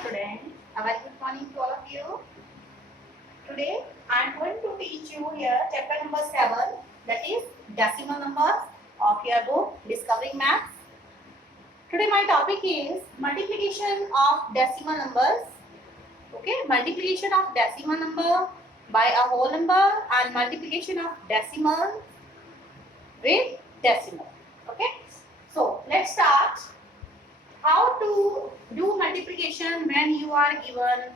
students. A very good morning to all of you. Today I am going to teach you here chapter number 7, that is decimal numbers of your book Discovering Maths. Today my topic is multiplication of decimal numbers. Okay, multiplication of decimal number by a whole number and multiplication of decimal with decimal. Okay, so let's start. How to do multiplication when you are given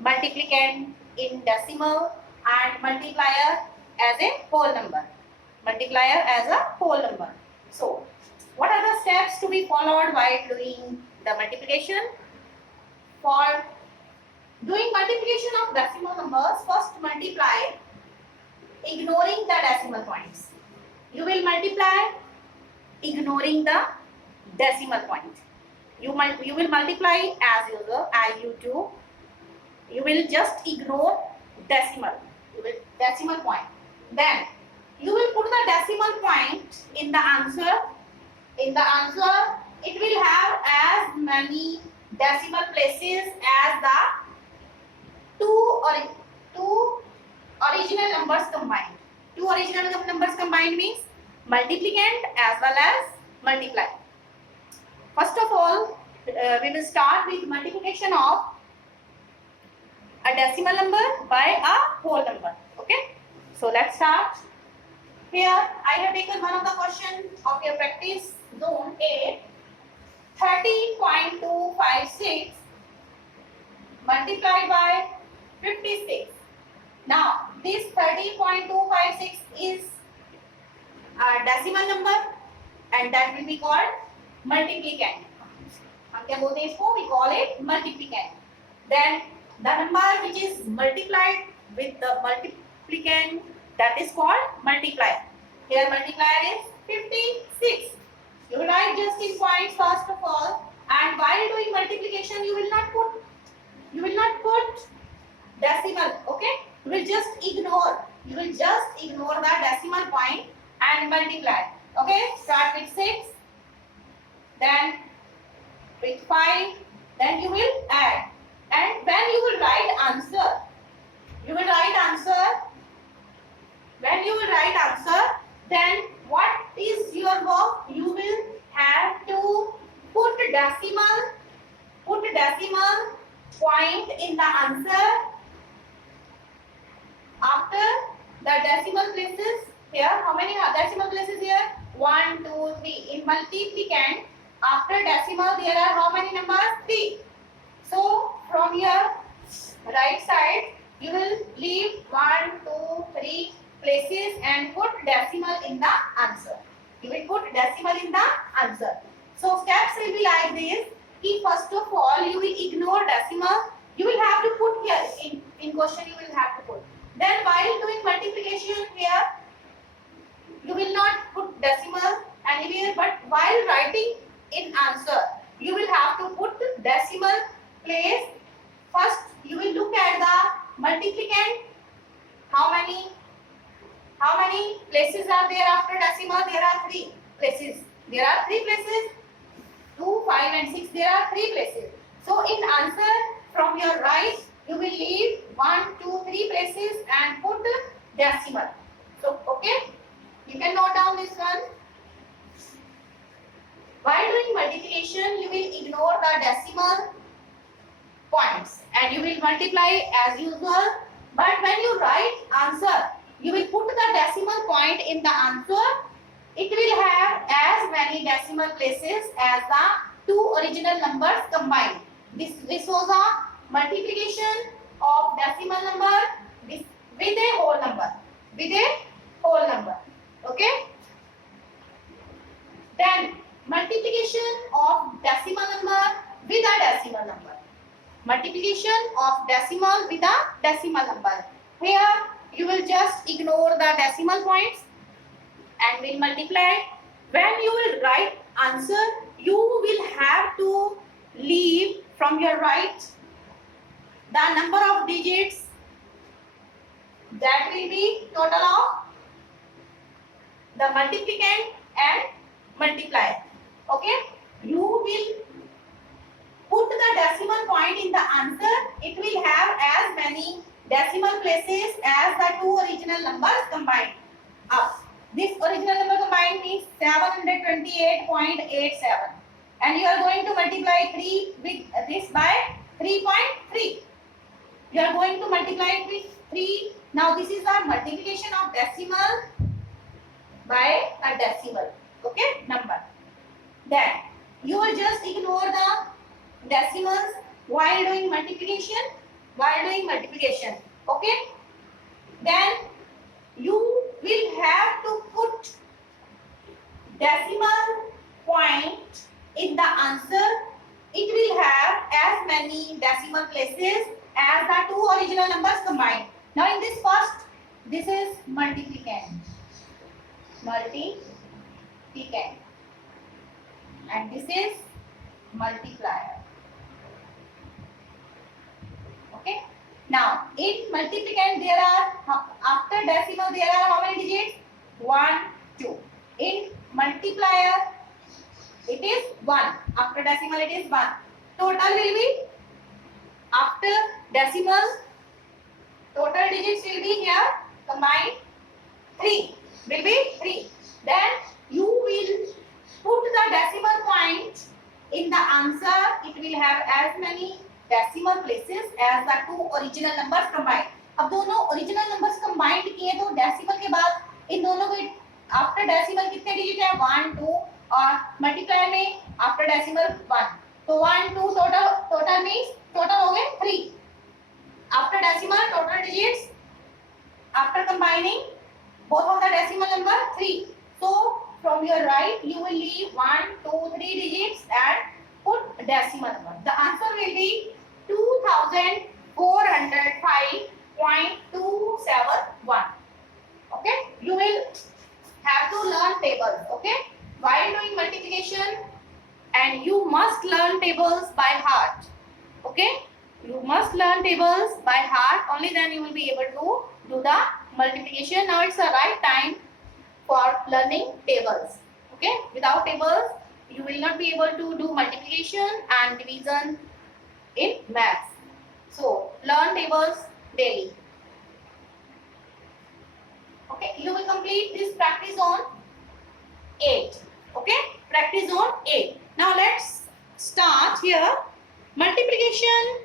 multiplicand in decimal and multiplier as a whole number. Multiplier as a whole number. So, what are the steps to be followed while doing the multiplication? For doing multiplication of decimal numbers, first multiply ignoring the decimal points. You will multiply ignoring the decimal point. You will multiply as usual, as you do. You will just ignore decimal. You will decimal point. Then you will put the decimal point in the answer. In the answer, it will have as many decimal places as the two original numbers combined. Two original numbers combined means multiplicand as well as multiply. First of all, we will start with multiplication of a decimal number by a whole number. Okay, so let's start. Here I have taken one of the questions of your practice zone 8, 30.256 multiplied by 56. Now this 30.256 is a decimal number and that will be called multiplicand. हम क्या बोलते हैं इसको? We call it multiplicand. Then the number which is multiplied with the multiplicand, that is called multiplier. Here multiplier is 56. You will write just in points first of all, and while doing multiplication you will not put decimal. Okay, you will just ignore the decimal point and multiply. Okay, start with 6, then with 5, then you will add, and when you will write answer, when you will write answer, then what is your work? You will have to put decimal point in the answer after the decimal places. Here, how many decimal places here? 1, 2, 3. In multiplicand, after decimal there are how many numbers? 3. So from your right side you will leave 1, 2, 3 places and put decimal in the answer. You will put decimal in the answer. So steps will be like this. First of all you will ignore decimal. You will have to put here in question. You will have to put. Then while doing multiplication here, you will not put decimal anywhere, but while writing in answer, you will have to put decimal place. First, you will look at the multiplicand. How many places are there after decimal? There are 3 places. 2, 5 and 6. There are 3 places. So in answer, from your right, you will leave 1, 2, 3 places and put decimal. So okay, you can note down this one. While doing multiplication, you will ignore the decimal points and you will multiply as usual. But when you write answer, you will put the decimal point in the answer. It will have as many decimal places as the 2 original numbers combined. This was a multiplication of decimal number with a whole number. Okay. Then multiplication of decimal number with a decimal number. Multiplication of decimal with a decimal number. Here you will just ignore the decimal points and will multiply. When you will write answer, you will have to leave from your right the number of digits that will be total of the multiplicand and multiplier. Okay, you will put the decimal point in the answer, it will have as many decimal places as the two original numbers combined. Up. This original number combined means 728.87, and you are going to multiply 3 with this by 3.3. You are going to multiply it with 3. Now this is our multiplication of decimal by a decimal, okay, number. Then you will just ignore the decimals while doing multiplication. Okay. Then you will have to put decimal point in the answer. It will have as many decimal places as the two original numbers combined. Now in this first, this is multiplicand, and this is multiplier. Okay. Now in multiplicand there are, after decimal there are how many digits? 1, 2. In multiplier it is 1. After decimal it is 1. Total will be, after decimal, total digits will be here combined 3. Will be 3. Then you will put the decimal point in the answer. It will have as many decimal places as the two original numbers combined. अब दोनों original numbers combined किए तो decimal के बाद इन दोनों के after decimal कितने digit है? 1, 2, और multiplier में after decimal 1. तो 1, 2 total means total हो गए 3. After decimal total digits after combining both of the decimal number 3. So from your right you will leave 1, 2, 3 digits and put decimal number. The answer will be 2405.271. Okay, you will have to learn tables, okay, while doing multiplication, and you must learn tables by heart. Okay, you must learn tables by heart, only then you will be able to do the multiplication. Now it's the right time for learning tables. Okay, without tables you will not be able to do multiplication and division in maths. So learn tables daily. Okay, you will complete this practice on 8. Okay, practice on 8. Now let's start here. Multiplication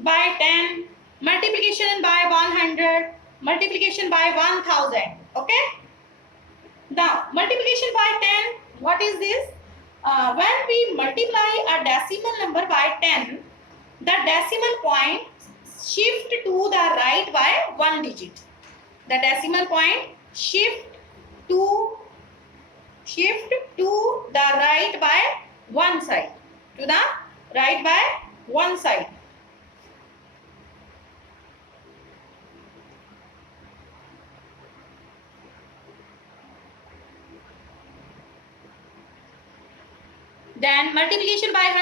by 10, multiplication by 100, multiplication by 1000. Okay. Now multiplication by 10. What is this? When we multiply a decimal number by 10, the decimal point shift to the right by 1 digit. The decimal point shift to the right by one side. To the right by one side. Then multiplication by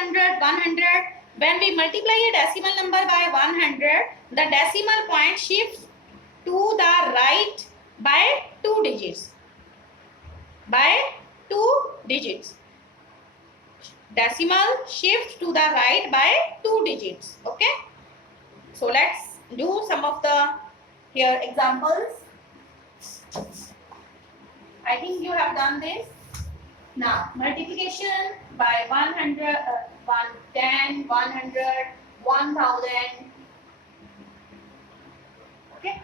100. When we multiply a decimal number by 100, the decimal point shifts to the right by 2 digits. By 2 digits. Decimal shifts to the right by 2 digits. Okay. So let's do some of the here examples. I think you have done this. Now multiplication by 100, 110, 100, 1000. Okay.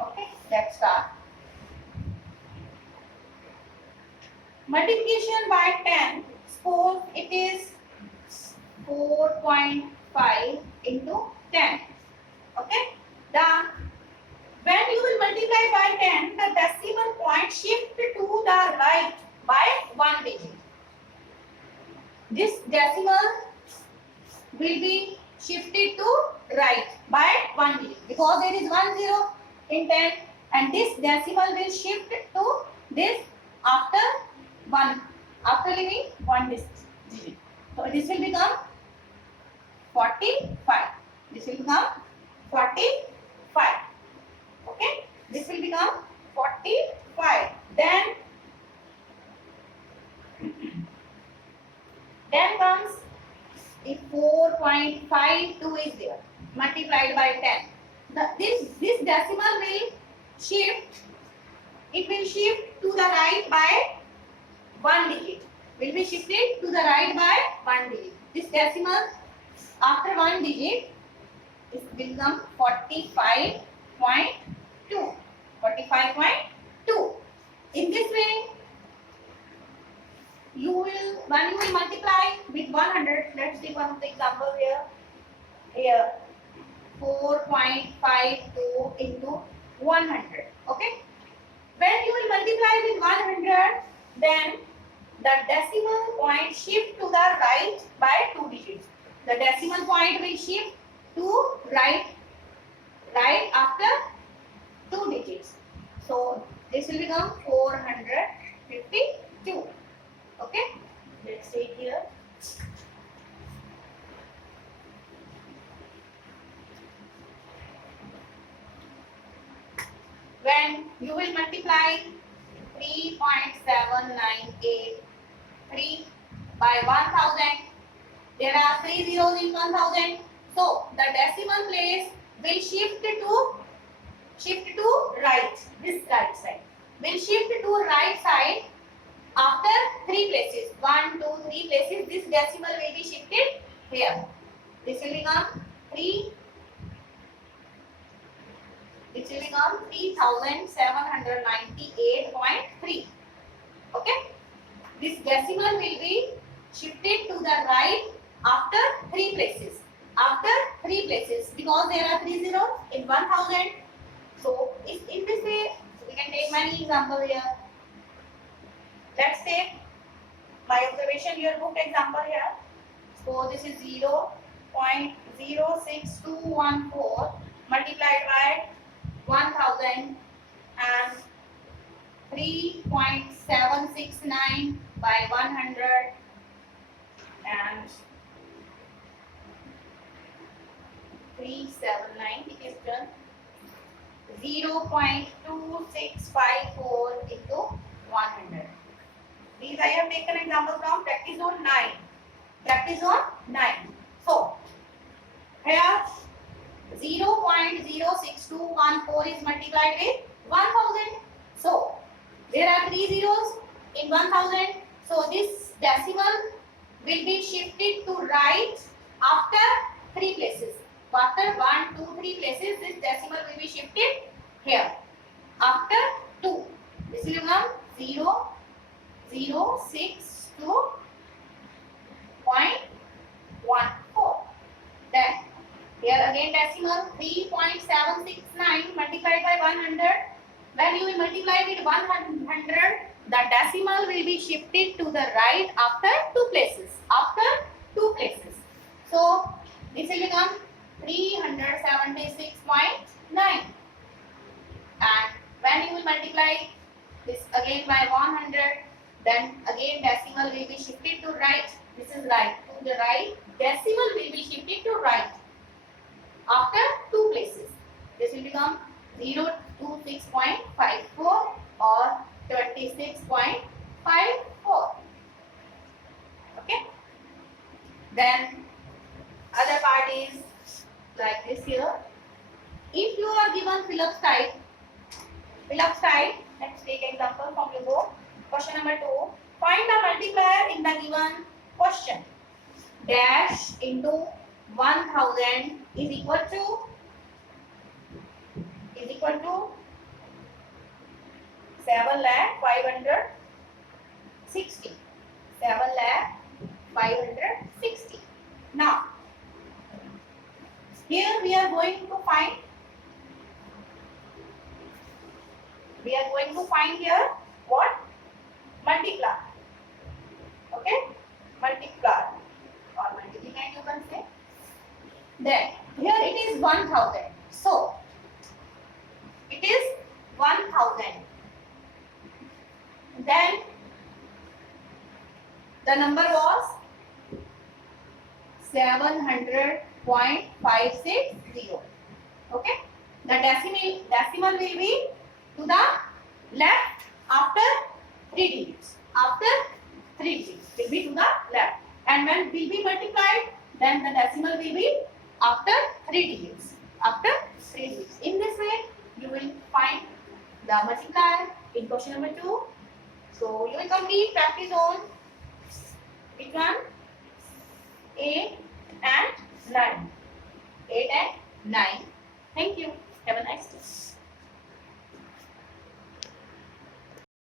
Okay, let's start. Multiplication by 10. Suppose it is 4.5 into 10. Okay. When you will multiply by 10, the decimal point shift to the right by 1 digit. This decimal will be shifted to right by 1 digit because there is 1 0 in 10, and this decimal will shift to this after leaving 1 digit. So this will become 45. This will become 45. Okay, this will become 45. Then if 4.52 is there multiplied by 10, this decimal will shift, it will shift to the right by 1 digit, will be shifted to the right by 1 digit. This decimal after 1 digit it will become 45.2. 45.2. In this way, when you will multiply with 100, let's take one of the example here. Here, 4.52 into 100. Okay. When you will multiply with 100, then the decimal point shift to the right by 2 digits. The decimal point will shift to right after 2 digits. So this will become 452. Okay, let's say it here. When you will multiply 3.7983 by 1000, there are 3 zeros in 1000. So the decimal place will shift to right. This right side will shift to right side after 3 places. 1, 2, 3 places. This decimal will be shifted here. This will become 3798.3. Okay. This decimal will be shifted to the right after 3 places. After 3 places, because there are 3 zeros in 1000. So in this way, we can take many examples here. Let's take my observation yearbook example here. So this is 0.06214 multiplied by 1000 and 3.769 by 100 and 379. It is done. 0.2654 into 100. These I have taken example from practice zone 9. Practice zone 9. So here 0.06214 is multiplied with 1000. So there are 3 zeros in 1000. So this decimal will be shifted to right after 3 places. After 1, 2, 3 places, this decimal will be shifted here. After 2, this will become 0.062.14. Then here again decimal 3.769 multiplied by 100. When you will multiply with 100, the decimal will be shifted to the right after 2 places. After 2 places. So this will become 376.9. And when you will multiply this again by 100, then again decimal will be shifted to right. This is right. To the right, decimal will be shifted to right after 2 places. This will become 026.54 or 26.54. Okay. Then other part is like this here. If you are given Phillips type, let's take example from your book. Question number 2. Find the multiplier in the given question. Dash into 1000 is equal to 7,560. 7,560. Now, here we are going to find here what? Multiplier. Okay? Multiplier or multiplicand you can say. Then here it is 1000. So it is 1000. Then the number was 700.560. Okay? The decimal will be to the left after 3 digits. After 3 digits will be to the left. And when will be multiplied, then the decimal will be after 3 digits. After 3 digits. In this way, you will find the multiplier in question number 2. So you will complete practice on which one? 8 and 9. 8 and 9. Thank you. Have a nice day.